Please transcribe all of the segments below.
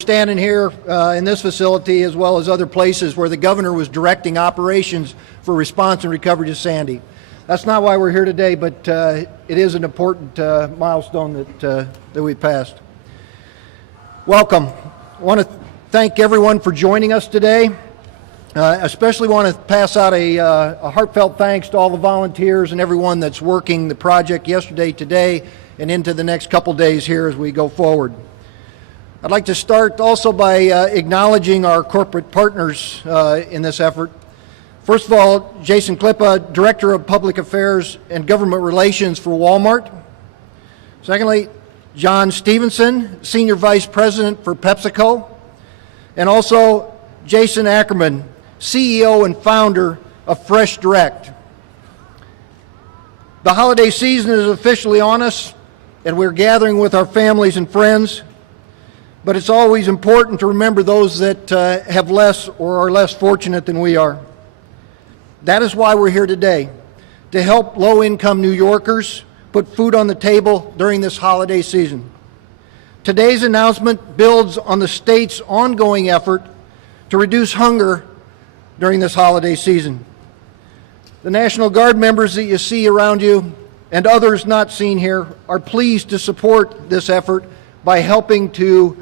Standing here in this facility as well as other places where the governor was directing operations for response and recovery to Sandy. That's not why we're here today, but it is an important milestone that we passed. Welcome. I want to thank everyone for joining us today. Especially want to pass out a heartfelt thanks to all the volunteers and everyone that's working the project yesterday, today, and into the next couple days here as we go forward. I'd like to start also by acknowledging our corporate partners in this effort. First of all, Jason Klippa, Director of Public Affairs and Government Relations for Walmart. Secondly, John Stevenson, Senior Vice President for PepsiCo. And also Jason Ackerman, CEO and founder of FreshDirect. The holiday season is officially on us, and we're gathering with our families and friends. But it's always important to remember those that have less or are less fortunate than we are. That is why we're here today, to help low-income New Yorkers put food on the table during this holiday season. Today's announcement builds on the state's ongoing effort to reduce hunger during this holiday season. The National Guard members that you see around you and others not seen here are pleased to support this effort by helping to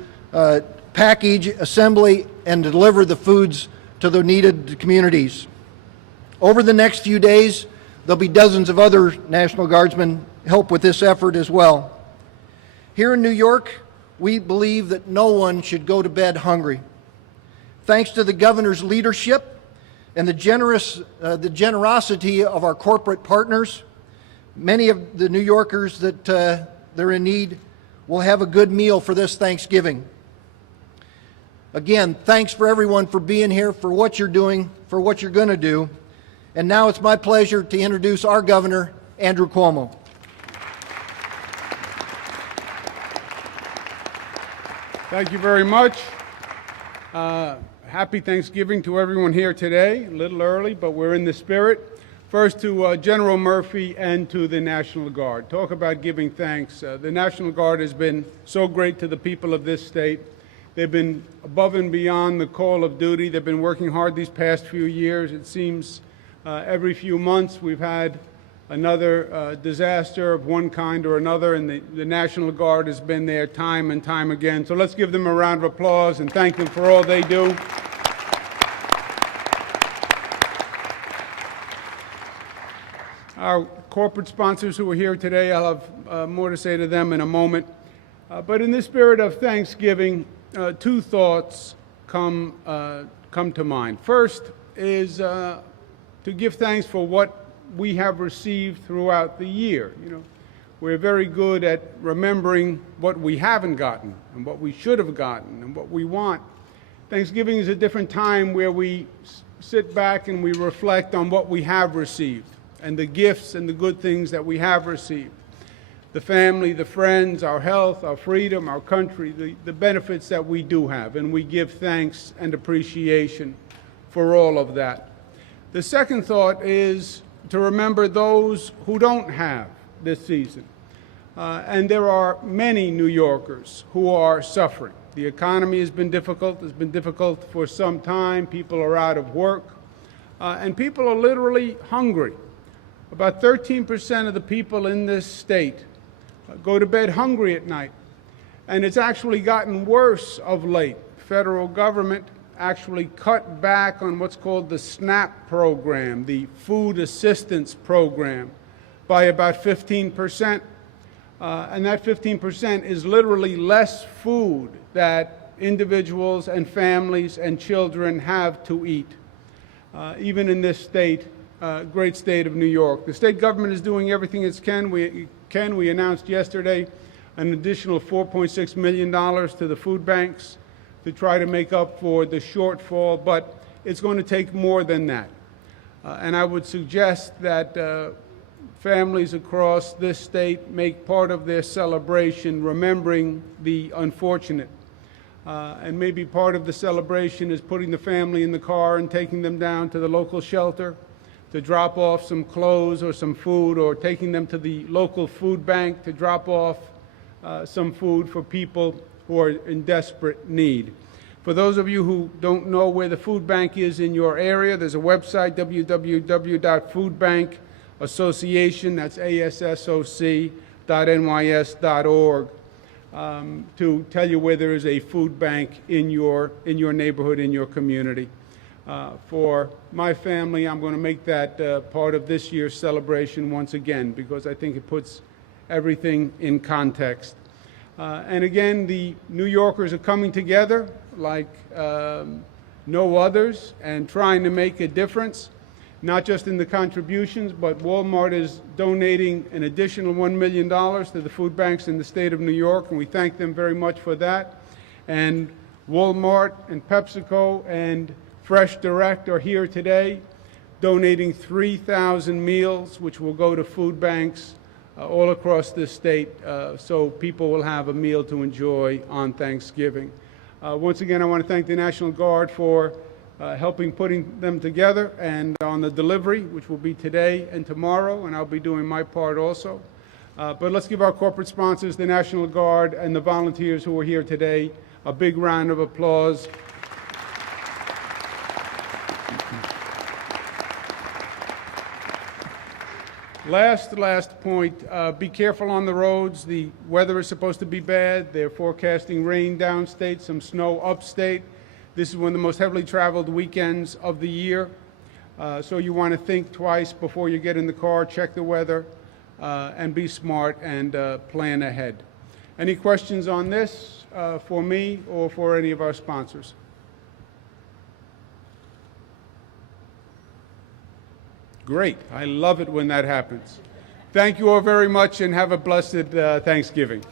package, assembly, and deliver the foods to the needed communities. Over the next few days, there'll be dozens of other National Guardsmen help with this effort as well. Here in New York, we believe that no one should go to bed hungry. Thanks to the governor's leadership and the generosity of our corporate partners, many of the New Yorkers that they're in need will have a good meal for this Thanksgiving. Again, thanks for everyone for being here, for what you're doing, for what you're going to do. And now it's my pleasure to introduce our governor, Andrew Cuomo. Thank you very much. Happy Thanksgiving to everyone here today. A little early, but we're in the spirit. First to General Murphy and to the National Guard. Talk about giving thanks. The National Guard has been so great to the people of this state. They've been above and beyond the call of duty. They've been working hard these past few years. It seems every few months we've had another disaster of one kind or another, and the National Guard has been there time and time again. So let's give them a round of applause and thank them for all they do. Our corporate sponsors who are here today, I'll have more to say to them in a moment. But in the spirit of Thanksgiving, two thoughts come to mind. First is to give thanks for what we have received throughout the year. You know, we're very good at remembering what we haven't gotten and what we should have gotten and what we want. Thanksgiving is a different time where we sit back and we reflect on what we have received and the gifts and the good things that we have received. The family, the friends, our health, our freedom, our country, the benefits that we do have, and we give thanks and appreciation for all of that. The second thought is to remember those who don't have this season. And there are many New Yorkers who are suffering. The economy has been difficult. It's been difficult for some time. People are out of work. And people are literally hungry. About 13% of the people in this state go to bed hungry at night. And it's actually gotten worse of late. Federal government actually cut back on what's called the SNAP program, the Food Assistance Program, by about 15%. And that 15% is literally less food that individuals and families and children have to eat, even in this state, great state of New York. The state government is doing everything it can. We announced yesterday an additional $4.6 million to the food banks to try to make up for the shortfall, but it's going to take more than that. And I would suggest that families across this state make part of their celebration remembering the unfortunate. And maybe part of the celebration is putting the family in the car and taking them down to the local shelter to drop off some clothes or some food, or taking them to the local food bank to drop off some food for people who are in desperate need. For those of you who don't know where the food bank is in your area, there's a website, www.foodbankassociation, that's ASSOC.nys.org, to tell you where there is a food bank in your neighborhood, in your community. For my family, I'm going to make that part of this year's celebration once again, because I think it puts everything in context. And again, the New Yorkers are coming together like no others and trying to make a difference, not just in the contributions, but Walmart is donating an additional $1 million to the food banks in the state of New York, and we thank them very much for that. And Walmart and PepsiCo and FreshDirect are here today donating 3,000 meals, which will go to food banks all across the state, so people will have a meal to enjoy on Thanksgiving. Once again, I want to thank the National Guard for helping putting them together, and on the delivery, which will be today and tomorrow, and I'll be doing my part also. But let's give our corporate sponsors, the National Guard, and the volunteers who are here today, a big round of applause. Last point, be careful on the roads. The weather is supposed to be bad. They're forecasting rain downstate, some snow upstate. This is one of the most heavily traveled weekends of the year. So you want to think twice before you get in the car, check the weather, and be smart and plan ahead. Any questions on this for me or for any of our sponsors? Great. I love it when that happens. Thank you all very much and have a blessed Thanksgiving.